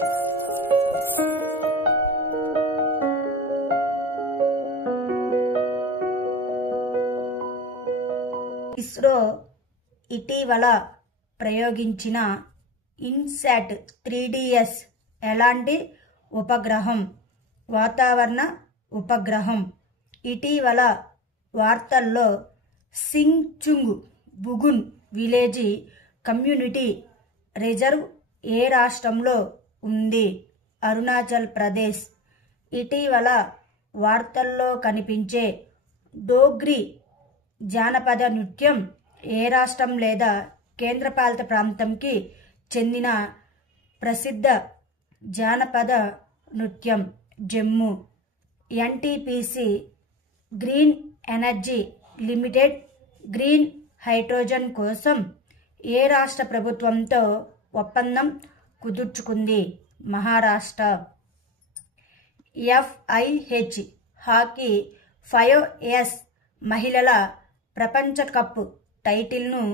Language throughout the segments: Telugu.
ఇస్రో ఇటీవల ప్రయోగించిన ఇన్సాట్ 3DS ఎలాంటి ఉపగ్రహం? వాతావరణ ఉపగ్రహం. ఇటీవల వార్తల్లో సింగ్చుంగ్ బుగున్ విలేజ్ కమ్యూనిటీ రిజర్వ్ ఏ రాష్ట్రంలో ఉంది? అరుణాచల్ ప్రదేశ్. ఇటీవల వార్తల్లో కనిపించే డోగ్రీ జానపద నృత్యం ఏ రాష్ట్రం లేదా కేంద్రపాలిత ప్రాంతంకి చెందిన ప్రసిద్ధ జానపద నృత్యం? Jammu. NTPC green energy limited green hydrogen కోసం ఏ రాష్ట్ర ప్రభుత్వంతో ఒప్పందం కుదుర్చుకుంది? మహారాష్ట్ర. FIH హాకీ 5S మహిళల ప్రపంచ కప్ టైటిల్ను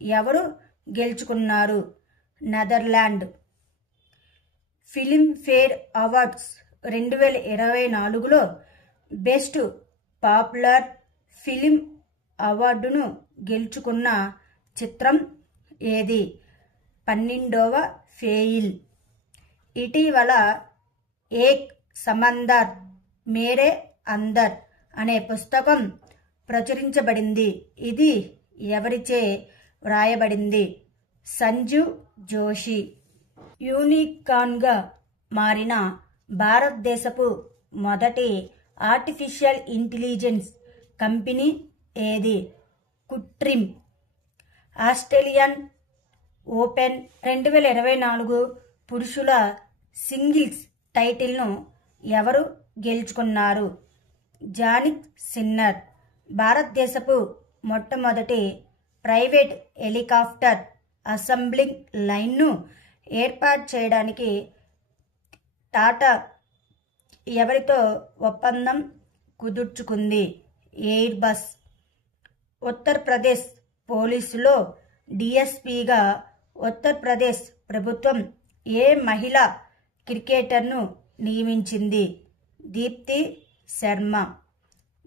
ఎవరు గెలుచుకున్నారు? నెదర్లాండ్. ఫిల్మ్ఫేర్ అవార్డ్స్ 2024లో బెస్ట్ పాపులర్ ఫిలిం అవార్డును గెలుచుకున్న చిత్రం ఏది? 12వ ఫెయిల్. ఇటీవల ఏక్ సమందర్ మేరే అందర్ అనే పుస్తకం ప్రచురించబడింది. ఇది ఎవరిచే వ్రాయబడింది? సంజీవ్ జోషి. యూనికార్న్గా మారిన భారతదేశపు మొదటి ఆర్టిఫిషియల్ ఇంటెలిజెన్స్ కంపెనీ ఏది? కుట్రిమ్. ఆస్ట్రేలియన్ ఓపెన్ 2024 పురుషుల సింగిల్స్ టైటిల్ను ఎవరు గెలుచుకున్నారు? Jannik sinner. భారతదేశపు మొట్టమొదటి ప్రైవేట్ హెలికాప్టర్ అసెంబ్లింగ్ లైన్ను ఏర్పాటు చేయడానికి టాటా ఎవరితో ఒప్పందం కుదుర్చుకుంది? Airbus. ఉత్తరప్రదేశ్ పోలీసులో DSPగా ఉత్తరప్రదేశ్ ప్రభుత్వం ఏ మహిళా క్రికెటర్ను నియమించింది? దీప్తి శర్మ.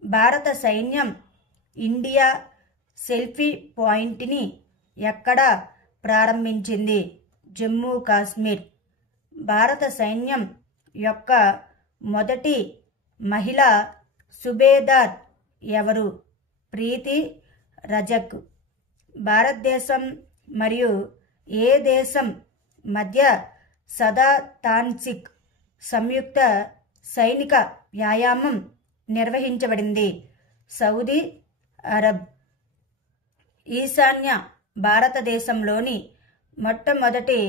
భారత సైన్యం ఇండియా సెల్ఫీ పాయింట్ని ఎక్కడ ప్రారంభించింది? జమ్మూ కాశ్మీర్. భారత సైన్యం యొక్క మొదటి మహిళా సుబేదార్ ఎవరు? ప్రీతి రజక్. భారతదేశం మరియు ఏ దేశం మధ్య సదాతాన్సిక్ సంయుక్త సైనిక వ్యాయామం నిర్వహించబడింది? Saudi Arab. ఈశాన్య భారతదేశంలోని మొట్టమొదటి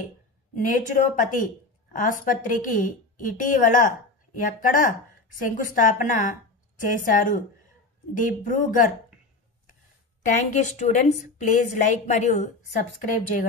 నేచురోపతి ఆసుపత్రికి ఇటీవల ఎక్కడ శంకుస్థాపన చేశారు? Dibrugarh. Thank you students. Please like మరియు సబ్స్క్రైబ్ చేయగలరు.